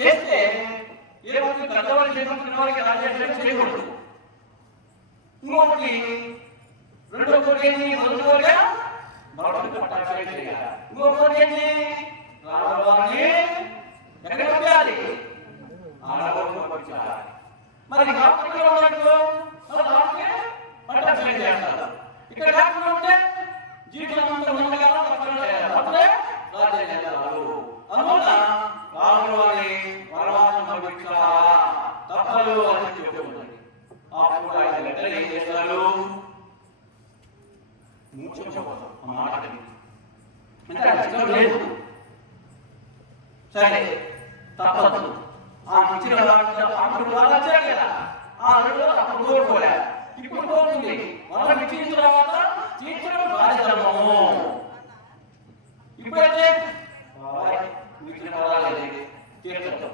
చేస్తే ఏమవుతుంది? పెద్దవాళ్ళు చేసినప్పుడు చిన్నవాళ్ళకి రాజేశ్వరం చేయకూడదు. ఇంకొకటి రెండో కోరిక ఏంటి? మొదటి కోరిక భగవంతుడికి పట్టాభిషేకం చేయాలి. ఇంకో కోరిక ఏంటి? రాజవారిని ఎక్కడ పంపించాలి? ఆడవాళ్ళని పంపించాలి. మరి డాక్టర్లో ఉన్నట్టు డాక్టర్కి పట్టాభిషేకం చేస్తారు. ఇక్కడ డాక్టర్ ఉంటే జీవితం అంతా ఉండగా అప్పుడే రాజ్యం చేస్తారు. అందువల్ల రాముడు వారి వనవాసం పంపించాలా తప్పదు అని చెప్తుంది. అప్పుడు ఆయన వెంటనే ఏం చేస్తారు? లేదు సరే తప్పదు. ఇచ్చిన అప్పుడు కోరుకోలే. ఇప్పుడు కోరుతుంది. మనం ఇచ్చిన తర్వాత తీర్చడం రాజధర్మము. ఇప్పుడైతే తీర్చడం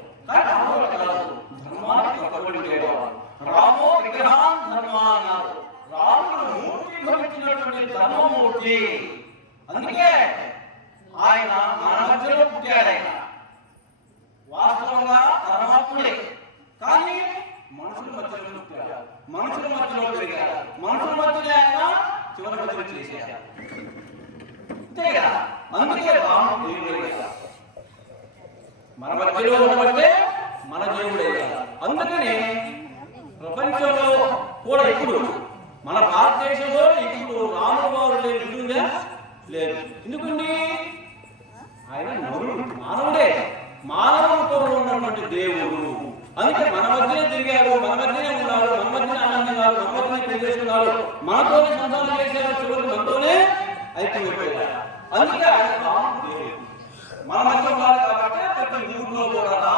ధర్మానికి కట్టుబడి ఉండేవాడు. రామో విగ్రహాన్ ధర్మ అన్నారు. రాముడు మూర్తి భవించినటువంటి ధర్మమూర్తి. అందుకే ఆయన మన మధ్యలో పుట్టాడు. ఆయన వాస్తవంగా పరమాత్ముడే, కానీ మనుషుల మధ్యలో పుట్టాడు, మనుషుల మధ్యలో పెరిగాడు, మనుషుల మధ్యలో ఆయన చివరి మధ్యలో చేశాడు. అంతే కదా. అందుకే రాముడు దేవుడే కదా. మన మధ్యలో ఉండబట్టే మన దేవుడే కదా. అందుకని ప్రపంచంలో కూడా ఇప్పుడు మన భారతదేశంలో ఇప్పుడు రాముడు వారు ఉంటుందా? లేదు. ఎందుకండి? ఆయన నరుడు, మానవుడే, మానవులతో ఉన్నటువంటి దేవుడు. అందుకే మన మధ్యనే తిరిగాడు, మన మధ్యనే ఉన్నాడు, మన మధ్యనే ఆనందించాడు, మన మధ్యనే చేసుకున్నాడు, మనతోనే సంతానం చేశాడు, చివరికి మనతోనే ఐక్యమైపోయాడు. అందుకే ఆయన మన మధ్య ఉన్నారు కాబట్టి ప్రతి ఊరిలో కూడా